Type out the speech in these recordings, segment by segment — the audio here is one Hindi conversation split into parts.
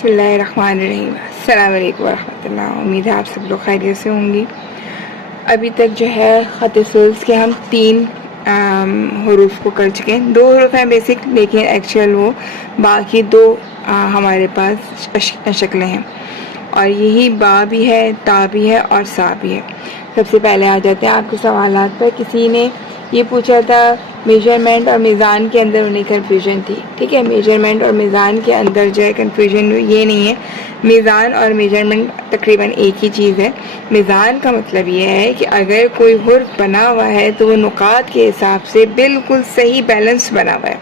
बिस्मिल्लाहिर्रहमानिर्रहीम। अस्सलाम वालेकुम वरहमतुल्लाह। उम्मीद है आप सब लोग खैरियत से होंगी। अभी तक जो है ख़त सुल्स के हम 3 हरूफ को कर चुके हैं। 2 हरूफ हैं बेसिक, लेकिन एक्चुअल वो बाकी 2 हमारे पास शक्लें हैं, और यही बा भी है, ता भी है और सा भी है। सबसे पहले आ जाते हैं आपके सवालात पर। किसी ने ये पूछा था मेजरमेंट और मीज़ान के अंदर उन्हें कन्फ्यूजन थी। ठीक है, मेजरमेंट और मीज़ान के अंदर जो है कन्फ्यूजन ये नहीं है। मीज़ान और मेजरमेंट तकरीबन एक ही चीज़ है। मीज़ान का मतलब ये है कि अगर कोई हुर्फ बना हुआ है तो वो नुकात के हिसाब से बिल्कुल सही बैलेंस बना हुआ है।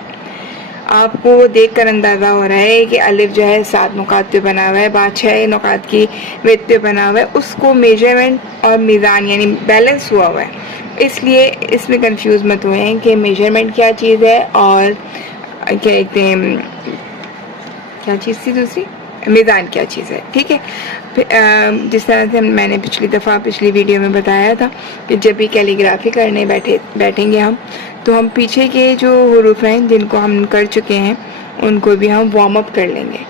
आपको वो देख कर अंदाज़ा हो रहा है कि अलिफ जो है 7 नुकात पे बना हुआ है, बाद 6 नुकात की विड्थ पे बना हुआ है, उसको मेजरमेंट और मीज़ान यानी बैलेंस हुआ हुआ है। इसलिए इसमें कंफ्यूज मत हुए हैं कि मेजरमेंट क्या चीज़ है और क्या कहते हैं, क्या चीज़ थी दूसरी, मीज़ान क्या चीज़ है। ठीक है, जिस तरह से मैंने पिछली वीडियो में बताया था कि जब भी कैलीग्राफी करने बैठेंगे हम, तो हम पीछे के जो हुरूफ हैं जिनको हम कर चुके हैं उनको भी हम वार्म अप कर लेंगे।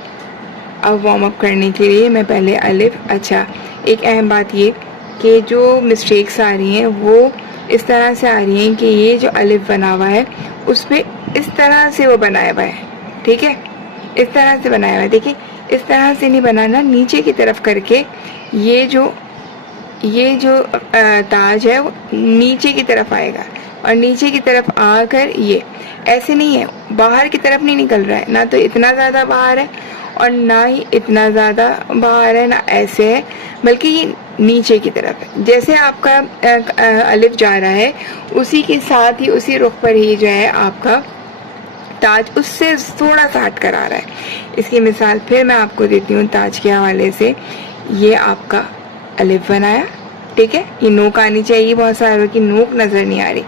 अब वार्म अप करने के लिए मैं पहले अलिफ, अच्छा एक अहम बात ये कि जो मिस्टेक्स आ रही हैं वो इस तरह से आ रही हैं कि ये जो अलिफ बना हुआ है उस पर इस तरह से वो बनाया हुआ है। ठीक है, इस तरह से बनाया हुआ है। देखिए, इस तरह से नहीं बनाना, नीचे की तरफ करके ये जो ताज है वो नीचे की तरफ आएगा, और नीचे की तरफ आकर ये ऐसे नहीं है, बाहर की तरफ नहीं निकल रहा है, ना तो इतना ज़्यादा बाहर है और ना ही इतना ज़्यादा बाहर है, ना ऐसे है, बल्कि ये नीचे की तरफ है। जैसे आपका अलिफ जा रहा है उसी के साथ ही उसी रुख पर ही जो है आपका ताज उससे थोड़ा सा हट कर आ रहा है। इसकी मिसाल फिर मैं आपको देती हूँ ताज के हवाले से। ये आपका अलिफ बनाया, ठीक है, ये नोक आनी चाहिए, बहुत सारे की नोक नज़र नहीं आ रही,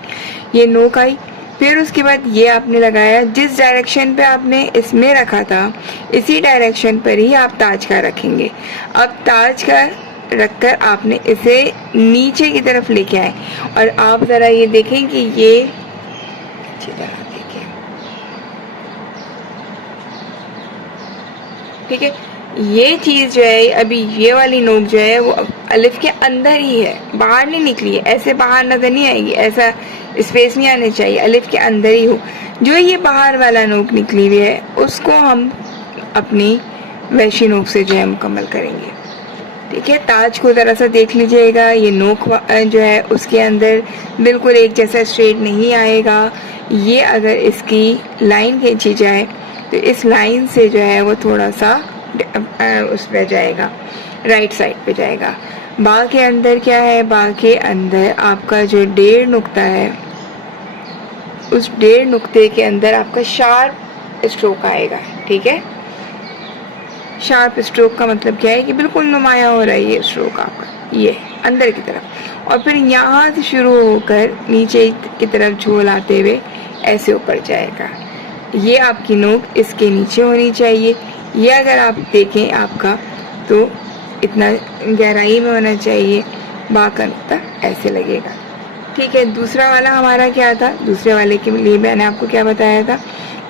ये नोक आई। फिर उसके बाद ये आपने लगाया, जिस डायरेक्शन पे आपने इसमें रखा था इसी डायरेक्शन पर ही आप ताज का रखेंगे। अब ताज का रखकर आपने इसे नीचे की तरफ लेके आए, और आप ज़रा ये देखें कि ये अच्छी तरह देखें, ठीक है, ये चीज़ जो है अभी ये वाली नोक जो है वो अलिफ के अंदर ही है, बाहर नहीं निकली है, ऐसे बाहर नज़र नहीं आएगी, ऐसा स्पेस नहीं आने चाहिए, अलिफ के अंदर ही हो। जो ये बाहर वाला नोक निकली हुई है उसको हम अपनी वैशी नोक से जो है मुकम्मल करेंगे। ठीक है, ताज को ज़रा सा देख लीजिएगा, ये नोक जो है उसके अंदर बिल्कुल एक जैसा स्ट्रेट नहीं आएगा। ये अगर इसकी लाइन खींची जाए तो इस लाइन से जो है वो थोड़ा सा उस पर जाएगा, राइट साइड पे जाएगा। बा के अंदर क्या है, बा के अंदर आपका जो 1.5 नुक्ता है उस 1.5 नुक्ते के अंदर आपका शार्प स्ट्रोक आएगा। ठीक है, शार्प स्ट्रोक का मतलब क्या है कि बिल्कुल नुमाया हो रहा है ये स्ट्रोक आपका, ये अंदर की तरफ, और फिर यहाँ से शुरू होकर नीचे की तरफ झोल आते हुए ऐसे ऊपर जाएगा। ये आपकी नोक इसके नीचे होनी चाहिए। ये अगर आप देखें आपका तो इतना गहराई में होना चाहिए, बाका नुक्ता ऐसे लगेगा। ठीक है, दूसरा वाला हमारा क्या था, दूसरे वाले के लिए मैंने आपको क्या बताया था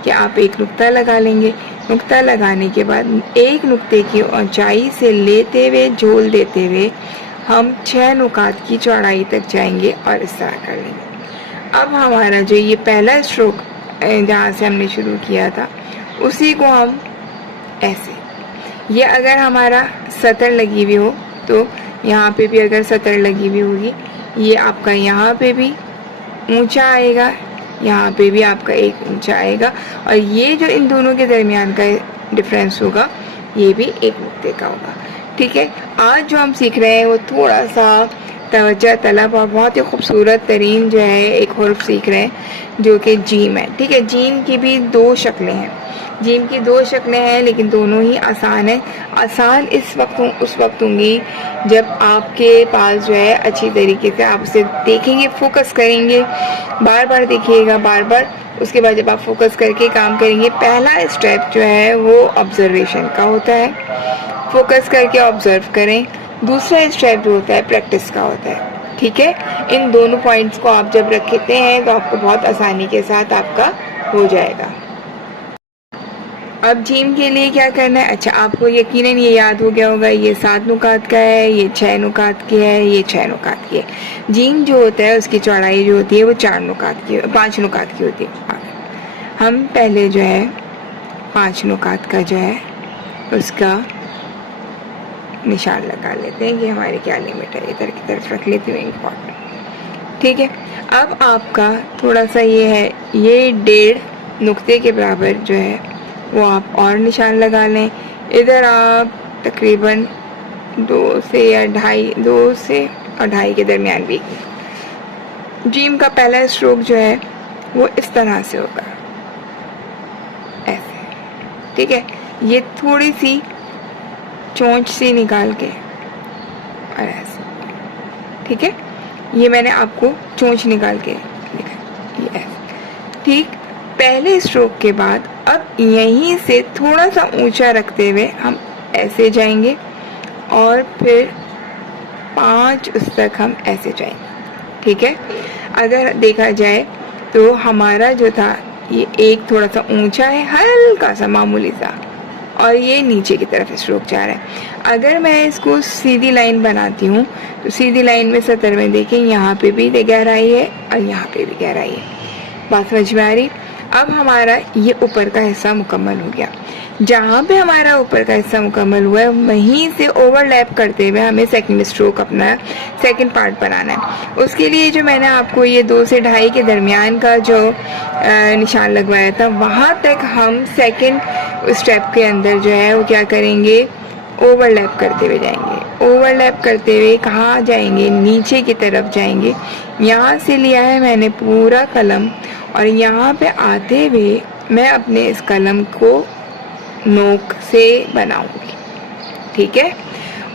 कि आप एक नुक्ता लगा लेंगे। नुक्ता लगाने के बाद एक नुक्ते की ऊंचाई से लेते हुए झोल देते हुए हम 6 नुकात की चौड़ाई तक जाएंगे और इस तरह कर लेंगे। अब हमारा जो ये पहला स्ट्रोक जहाँ से हमने शुरू किया था उसी को हम ऐसे, ये अगर हमारा सतर लगी हुई हो तो यहाँ पे भी अगर सतर लगी हुई होगी, ये आपका यहाँ पे भी ऊंचा आएगा, यहाँ पे भी आपका एक ऊंचा आएगा, और ये जो इन दोनों के दरमियान का डिफरेंस होगा ये भी एक नुक्ते का होगा। ठीक है, आज जो हम सीख रहे हैं वो थोड़ा सा तवज्जो तलब और बहुत ही खूबसूरत तरीन जो है एक हुर्फ सीख रहे हैं जो कि जीम है। ठीक है, जीम की भी 2 शक्लें हैं, जीम की 2 शक्लें हैं, लेकिन दोनों ही आसान है। आसान उस वक्त होंगी जब आपके पास जो है अच्छी तरीके से आप उसे देखेंगे, फोकस करेंगे, बार बार देखिएगा, बार बार, उसके बाद जब आप फोकस करके काम करेंगे, पहला स्टेप जो है वो ऑब्जर्वेशन का होता है, फोकस करके ऑब्जर्व करें। दूसरा स्टेप जो होता है प्रैक्टिस का होता है। ठीक है, इन दोनों पॉइंट्स को आप जब रखते हैं तो आपको बहुत आसानी के साथ आपका हो जाएगा। अब जीम के लिए क्या करना है? अच्छा, आपको यकीनन ये याद हो गया होगा, ये 7 नुकात का है, ये 6 नुकात की है, ये 6 नुकात की है। जीम जो होता है उसकी चौड़ाई जो होती है वो 4 नुकात की, 5 नुकात की होती है। हम पहले जो है 5 नुकात का जो है उसका निशान लगा लेते हैं कि हमारी क्या लिमिट है। इधर की तरफ रख लेती हूँ इम्पॉर्टेंट, ठीक है। अब आपका थोड़ा सा ये है, ये 1.5 नुक्ते के बराबर जो है वो आप और निशान लगा लें। इधर आप तकरीबन 2 से या 2.5 के दरमियान भी। जीम का पहला स्ट्रोक जो है वो इस तरह से होगा, ऐसे, ठीक है। ये थोड़ी सी चोंच से निकाल के और ऐसे, ठीक है। ये मैंने आपको चोंच निकाल के लिखा, ये ऐसे, ठीक। पहले स्ट्रोक के बाद अब यहीं से थोड़ा सा ऊंचा रखते हुए हम ऐसे जाएंगे और फिर 5 उस तक हम ऐसे जाएंगे, ठीक है। अगर देखा जाए तो हमारा जो था ये एक थोड़ा सा ऊंचा है, हल्का सा मामूली सा, और ये नीचे की तरफ स्ट्रोक जा रहा है। अगर मैं इसको सीधी लाइन बनाती हूँ तो सीधी लाइन में 70 में देखें, यहाँ पे भी गहराई है और यहाँ पे भी गहराई है। बात समझ में आ रही? अब हमारा ये ऊपर का हिस्सा मुकम्मल हो गया। जहाँ पे हमारा ऊपर का हिस्सा मुकम्मल हुआ है वहीं से ओवरलैप करते हुए हमें सेकंड स्ट्रोक अपना सेकंड पार्ट बनाना है। उसके लिए जो मैंने आपको ये 2 से 2.5 के दरमियान का जो निशान लगवाया था, वहाँ तक हम सेकंड स्टेप के अंदर जो है वो क्या करेंगे, ओवरलैप करते हुए जाएंगे। ओवरलैप करते हुए कहाँ जाएंगे, नीचे की तरफ जाएंगे। यहाँ से लिया है मैंने पूरा कलम और यहाँ पे आते हुए मैं अपने इस कलम को नोक से बनाऊंगी, ठीक है।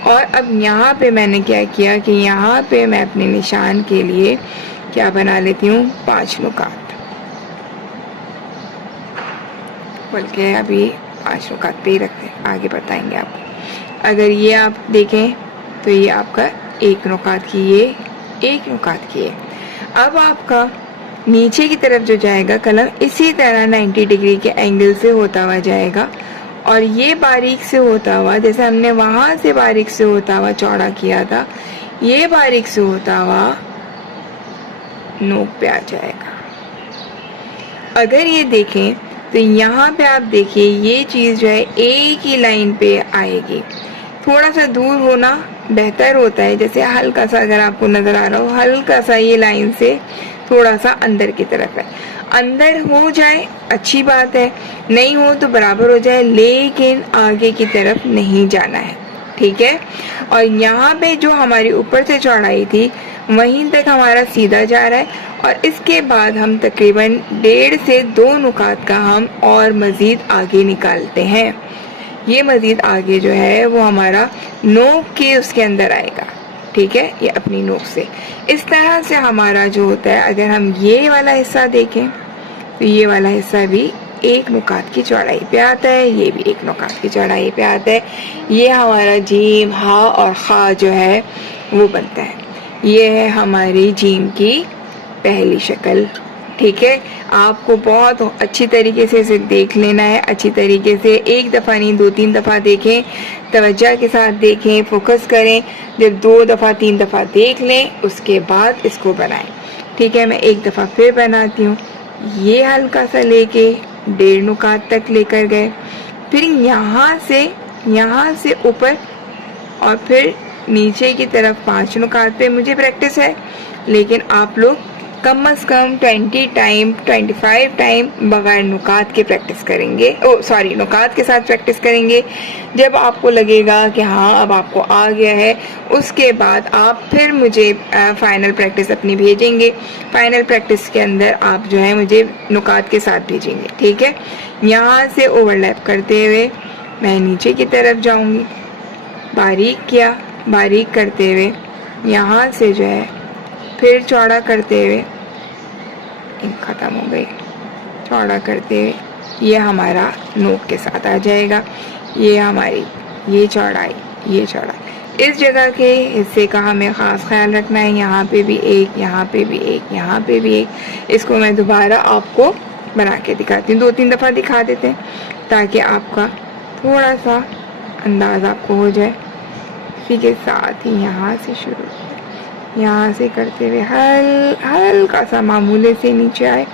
और अब यहाँ पे मैंने क्या किया कि यहाँ पे मैं अपने निशान के लिए क्या बना लेती हूँ, 5 नुकात, बल्कि अभी 5 नुकात पे ही रखते हैं, आगे बताएंगे आपको। अगर ये आप देखें तो ये आपका 1 नुकात की, ये 1 नुकात की है। अब आपका नीचे की तरफ जो जाएगा कलम इसी तरह 90 डिग्री के एंगल से होता हुआ जाएगा और ये बारीक से होता हुआ, जैसे हमने वहां से बारीक से होता हुआ चौड़ा किया था, ये बारीक से होता हुआ नोक पे आ जाएगा। अगर ये देखें तो यहाँ पे आप देखिए ये चीज जो है एक ही लाइन पे आएगी। थोड़ा सा दूर होना बेहतर होता है, जैसे हल्का सा अगर आपको नजर आ रहा हो, हल्का सा ये लाइन से थोड़ा सा अंदर की तरफ है। अंदर हो जाए अच्छी बात है, नहीं हो तो बराबर हो जाए, लेकिन आगे की तरफ नहीं जाना है, ठीक है। और यहाँ पे जो हमारी ऊपर से चौड़ाई थी वहीं तक हमारा सीधा जा रहा है और इसके बाद हम तकरीबन 1.5 से 2 नुकात का हम और मजीद आगे निकालते हैं। ये मजीद आगे जो है वो हमारा नोक के उसके अंदर आएगा, ठीक है, ये अपनी नोक से। इस तरह से हमारा जो होता है, अगर हम ये वाला हिस्सा देखें तो ये वाला हिस्सा भी 1 नुकात की चौड़ाई पे आता है, ये भी 1 नुकात की चौड़ाई पे आता है। ये हमारा जीम, हा और खा जो है वो बनता है। ये है हमारी जीम की पहली शक्ल, ठीक है। आपको बहुत अच्छी तरीके से इसे देख लेना है, अच्छी तरीके से, एक दफ़ा नहीं 2-3 दफ़ा देखें, तवज्जो के साथ देखें, फोकस करें। जब 2 दफ़ा 3 दफ़ा देख लें उसके बाद इसको बनाएं, ठीक है। मैं एक दफ़ा फिर बनाती हूँ। ये हल्का सा लेके 1.5 नुकात तक लेकर गए, फिर यहाँ से ऊपर और फिर नीचे की तरफ 5 नुकात पे। मुझे प्रैक्टिस है, लेकिन आप लोग कम से कम 25 टाइम बगैर नुकात के प्रैक्टिस करेंगे, नुकात के साथ प्रैक्टिस करेंगे। जब आपको लगेगा कि हाँ अब आपको आ गया है, उसके बाद आप फिर मुझे फाइनल प्रैक्टिस अपनी भेजेंगे। फाइनल प्रैक्टिस के अंदर आप जो है मुझे नुकात के साथ भेजेंगे, ठीक है। यहाँ से ओवरलैप करते हुए मैं नीचे की तरफ जाऊँगी, बारीक किया, बारीक करते हुए यहाँ से जो है फिर चौड़ा करते हुए, ख़त्म हो गई, चौड़ा करते हुए ये हमारा नोक के साथ आ जाएगा। ये हमारी ये चौड़ाई, इस जगह के हिस्से का हमें ख़ास ख्याल रखना है। यहाँ पे भी एक, यहाँ पे भी एक, यहाँ पे भी एक। इसको मैं दोबारा आपको बना के दिखाती हूँ, 2-3 दफ़ा दिखा देते हैं। ताकि आपका थोड़ा सा अंदाज़ आपको हो जाए। इसी के साथ ही यहाँ से शुरू, यहाँ से करते हुए हल्का सा मामूली से नीचे आए।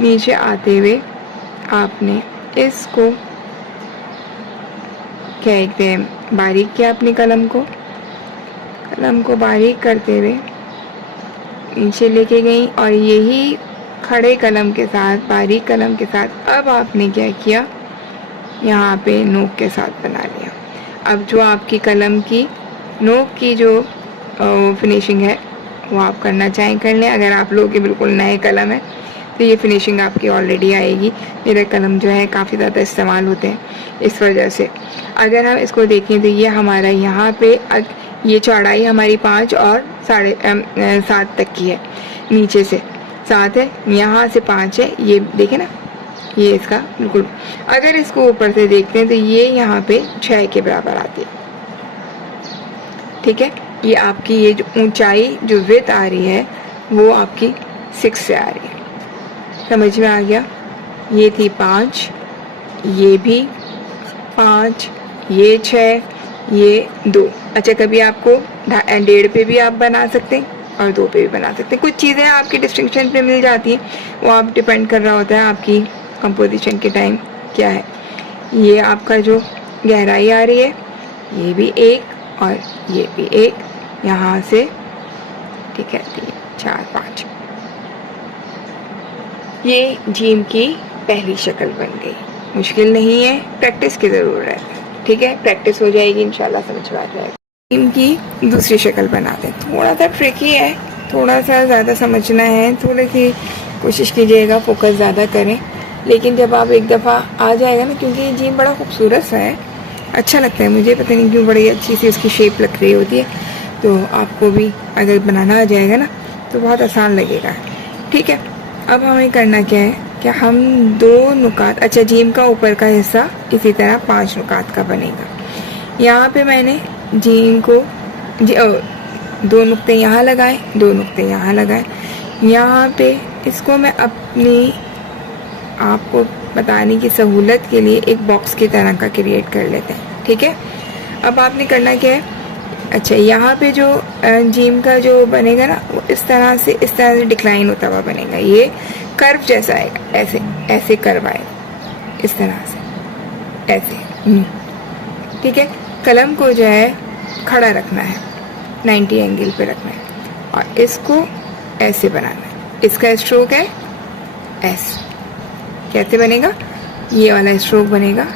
नीचे आते हुए आपने इसको क्या एकदम बारीक किया अपनी कलम को बारीक करते हुए नीचे लेके गई, और यही खड़े कलम के साथ, बारीक कलम के साथ अब आपने क्या किया, यहाँ पे नोक के साथ बना लिया। अब जो आपकी कलम की नोक की जो फिनिशिंग है वो आप करना चाहें कर लें। अगर आप लोगों के बिल्कुल नए कलम है तो ये फिनिशिंग आपकी ऑलरेडी आएगी। मेरे कलम जो है काफ़ी ज़्यादा इस्तेमाल होते हैं, इस वजह से। अगर हम इसको देखें तो ये हमारा यहाँ पे ये चौड़ाई हमारी 5 और 7.5 तक की है। नीचे से 7 है, यहाँ से 5 है, ये देखें ना, ये इसका बिल्कुल। अगर इसको ऊपर से देखते हैं तो ये यहाँ पे 6 के बराबर आती है। ठीक है, ये आपकी ये जो ऊंचाई जो विड्थ आ रही है वो आपकी 6 से आ रही है। समझ में आ गया? ये थी 5, ये भी 5, ये 6, ये 2। अच्छा, कभी आपको 1.5 पे भी आप बना सकते हैं और 2 पे भी बना सकते हैं। कुछ चीज़ें आपकी डिस्टिंक्शन पे मिल जाती हैं, वो आप डिपेंड कर रहा होता है आपकी कंपोजिशन के टाइम क्या है। ये आपका जो गहराई आ रही है, ये भी 1 और ये भी 1, यहाँ से ठीक है 3, 4, 5। ये जीम की पहली शक्ल बन गई। मुश्किल नहीं है, प्रैक्टिस की ज़रूरत है। ठीक है, प्रैक्टिस हो जाएगी, इंशाल्लाह समझ में आ जाएगा। जीम की दूसरी शक्ल बनाते हैं। थोड़ा सा ट्रिकी है, थोड़ा सा ज़्यादा समझना है, थोड़ी सी कोशिश कीजिएगा, फोकस ज़्यादा करें। लेकिन जब आप एक दफ़ा आ जाएगा ना, क्योंकि ये जीम बड़ा खूबसूरत सा है, अच्छा लगता है मुझे, पता नहीं क्यों, बड़ी अच्छी सी उसकी शेप लग रही होती है। तो आपको भी अगर बनाना आ जाएगा ना तो बहुत आसान लगेगा। ठीक है, अब हमें करना क्या है कि हम 2 नुकात, अच्छा जीम का ऊपर का हिस्सा इसी तरह 5 नुकात का बनेगा। यहाँ पे मैंने जीम को 2 नुक्ते यहाँ लगाए, 2 नुक्ते यहाँ लगाए। यहाँ पे इसको मैं अपनी आपको बताने की सहूलत के लिए एक बॉक्स की तरह का क्रिएट कर लेते हैं। ठीक है, अब आपने करना क्या है, अच्छा यहाँ पे जो जीम का जो बनेगा ना वो इस तरह से डिक्लाइन होता हुआ बनेगा। ये कर्व जैसा आएगा, ऐसे ऐसे कर्व आएगा, इस तरह से ऐसे। ठीक है, कलम को जो है खड़ा रखना है, 90 एंगल पे रखना है और इसको ऐसे बनाना है। इसका स्ट्रोक है ऐसे। कैसे बनेगा? ये वाला स्ट्रोक बनेगा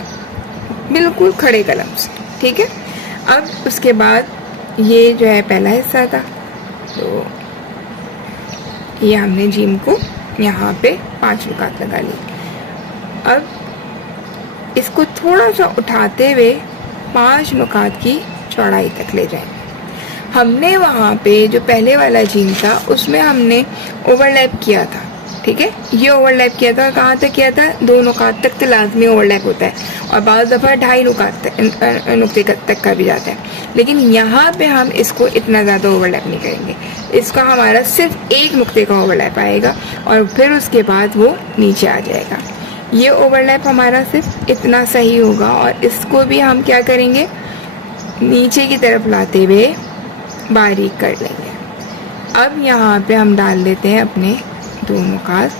बिल्कुल खड़े कलम से। ठीक है, अब उसके बाद ये जो है पहला हिस्सा था, तो ये हमने जीम को यहाँ पे 5 नुकात लगा लिए। अब इसको थोड़ा सा उठाते हुए 5 नुकात की चौड़ाई तक ले जाएंगे। हमने वहाँ पे जो पहले वाला जीम था उसमें हमने ओवरलैप किया था। ठीक है, ये ओवरलैप किया था, कहाँ तक किया था? 2 नुकात तक तो लाजमी ओवरलैप होता है और बाज़ दफ़ा 2.5 नुकात नुक्ते तक का भी जाता है। लेकिन यहाँ पे हम इसको इतना ज़्यादा ओवरलैप नहीं करेंगे, इसका हमारा सिर्फ 1 नुक्ते का ओवरलैप आएगा और फिर उसके बाद वो नीचे आ जाएगा। ये ओवरलैप हमारा सिर्फ इतना सही होगा और इसको भी हम क्या करेंगे, नीचे की तरफ लाते हुए बारीक कर लेंगे। अब यहाँ पे हम डाल देते हैं अपने 2 नुकात,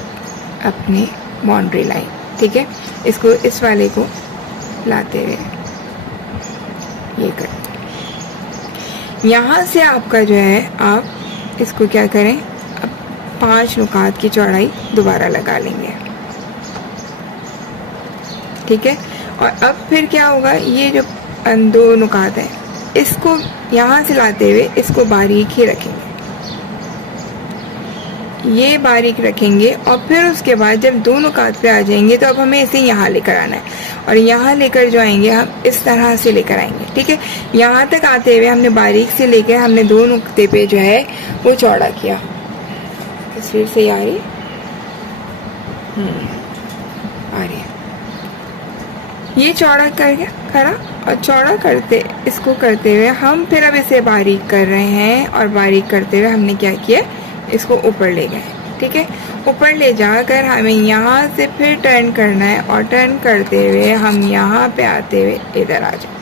अपने बाउंड्री लाइन। ठीक है, इसको इस वाले को लाते हुए ये कर, यहाँ से आपका जो है आप इसको क्या करें, अब 5 नुकात की चौड़ाई दोबारा लगा लेंगे। ठीक है, और अब फिर क्या होगा, ये जो 2 नुकात है इसको यहाँ से लाते हुए इसको बारीक ही रखेंगे, ये बारीक रखेंगे और फिर उसके बाद जब 2 नुकात पे आ जाएंगे तो अब हमें इसे यहाँ लेकर आना है और यहाँ लेकर जो आएंगे हम इस तरह से लेकर आएंगे। ठीक है, यहाँ तक आते हुए हमने बारीक से लेकर हमने 2 नुक्ते पे जो है वो चौड़ा किया। तस्वीर से आ रही है? आ रही है। ये चौड़ा करके करा और चौड़ा करते इसको करते हुए हम फिर अब इसे बारीक कर रहे हैं और बारीक करते हुए हमने क्या किया, इसको ऊपर ले गए। ठीक है। ऊपर ले जाकर हमें यहाँ से फिर टर्न करना है और टर्न करते हुए हम यहाँ पे आते हुए इधर आ जाए।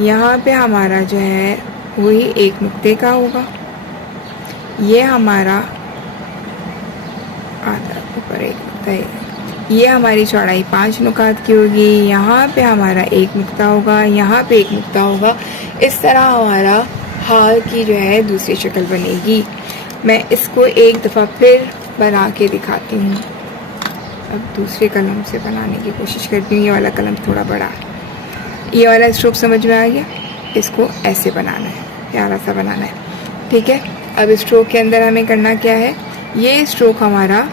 यहाँ पे हमारा जो है वही एक नुक्ते का होगा। ये हमारा आधा ऊपर एक नुक्ता है। ये हमारी चौड़ाई 5 नुकात की होगी। यहाँ पे हमारा एक नुक्ता होगा, यहाँ पे एक नुक्ता होगा। इस तरह हमारा हार की जो है दूसरी शक्ल बनेगी। मैं इसको एक दफ़ा फिर बना के दिखाती हूँ। अब दूसरे कलम से बनाने की कोशिश करती हूँ। ये वाला कलम थोड़ा बड़ा है। ये वाला स्ट्रोक समझ में आ गया। इसको ऐसे बनाना है, प्यारा सा बनाना है, ठीक है। अब स्ट्रोक के अंदर हमें करना क्या है, ये स्ट्रोक हमारा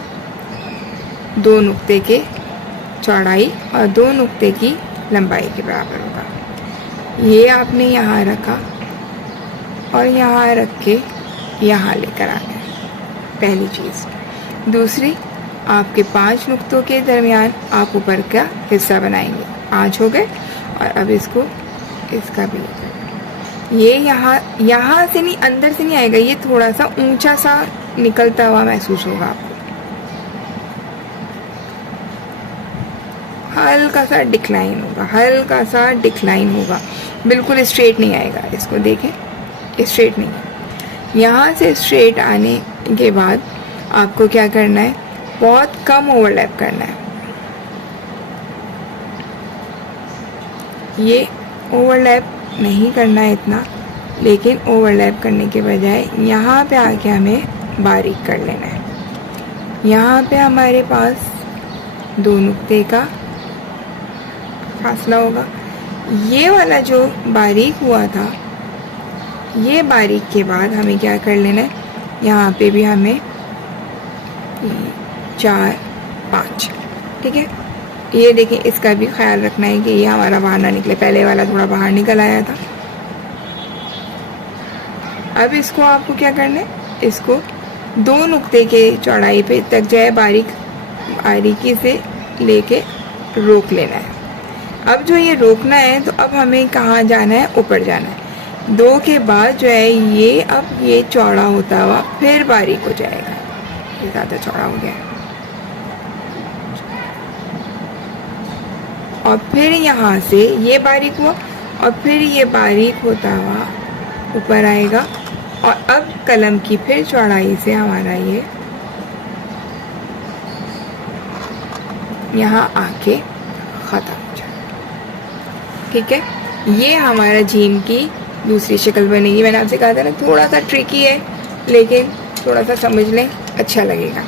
2 नुक्ते के चौड़ाई और 2 नुक्ते की लंबाई के बराबर होगा। ये आपने यहाँ रखा और यहाँ रख के यहाँ लेकर आना है, पहली चीज़। दूसरी, आपके 5 नुक्तों के दरमियान आप ऊपर का हिस्सा बनाएंगे। 5 हो गए। और अब इसको इसका भी ये यहाँ से नहीं, अंदर से नहीं आएगा। ये थोड़ा सा ऊंचा सा निकलता हुआ महसूस होगा आपको। हल्का सा डिक्लाइन होगा, हल्का सा डिक्लाइन होगा, बिल्कुल स्ट्रेट नहीं आएगा। इसको देखें, स्ट्रेट नहीं। यहाँ से स्ट्रेट आने के बाद आपको क्या करना है, बहुत कम ओवरलैप करना है। ये ओवरलैप नहीं करना है इतना, लेकिन ओवरलैप करने के बजाय यहाँ पे आके हमें बारीक कर लेना है। यहाँ पे हमारे पास 2 नुक्ते का फासला होगा। ये वाला जो बारीक हुआ था, ये बारीक के बाद हमें क्या कर लेना है, यहाँ पे भी हमें 4, 5, ठीक है। ये देखें, इसका भी ख्याल रखना है कि ये हमारा बाहर ना निकले। पहले वाला थोड़ा बाहर निकल आया था। अब इसको आपको क्या करना है, इसको 2 नुक्ते के चौड़ाई पे तक जो है बारीकी से लेके रोक लेना है। अब जो ये रोकना है, तो अब हमें कहाँ जाना है, ऊपर जाना है। 2 के बाद जो है ये अब ये चौड़ा होता हुआ फिर बारीक हो जाएगा। ये ज़्यादा चौड़ा हो गया है। और फिर यहाँ से ये बारीक हुआ और फिर ये बारीक होता हुआ ऊपर आएगा। और अब कलम की फिर चौड़ाई से हमारा ये यहाँ आके ख़त्म हो जाए, ठीक है। ये हमारा जीम की दूसरी शक्ल बनेगी। मैंने आपसे कहा था ना, थोड़ा सा ट्रिकी है, लेकिन थोड़ा सा समझ लें, अच्छा लगेगा।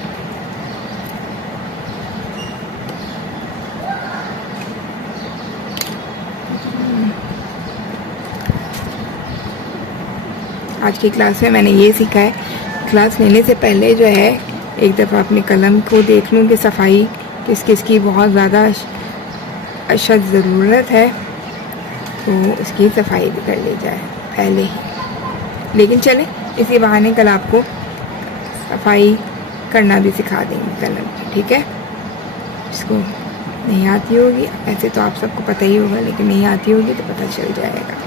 आज की क्लास में मैंने ये सीखा है, क्लास लेने से पहले जो है एक दफ़ा अपने कलम को देख लूँ कि सफाई किस किस की बहुत ज़्यादा अशद ज़रूरत है, तो उसकी सफाई भी कर ली जाए पहले ही। लेकिन चलें, इसी बहाने कल आपको सफाई करना भी सिखा देंगे कलम की, ठीक है। इसको नहीं आती होगी, ऐसे तो आप सबको पता ही होगा, लेकिन नहीं आती होगी तो पता चल जाएगा।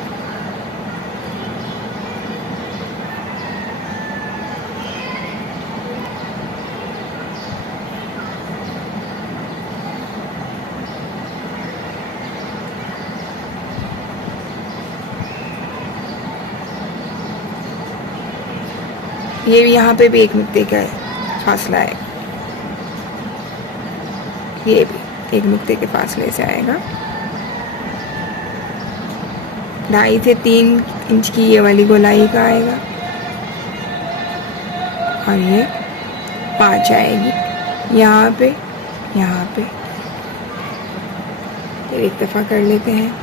ये भी यहाँ पे भी 1 नुक्ते का फासला है। ये भी 1 नुक्ते के फासले से आएगा। 2.5 से 3 इंच की ये वाली गोलाई का आएगा और ये 5 आएगी यहाँ पे, यहाँ पे। एक दफ़ा कर लेते हैं।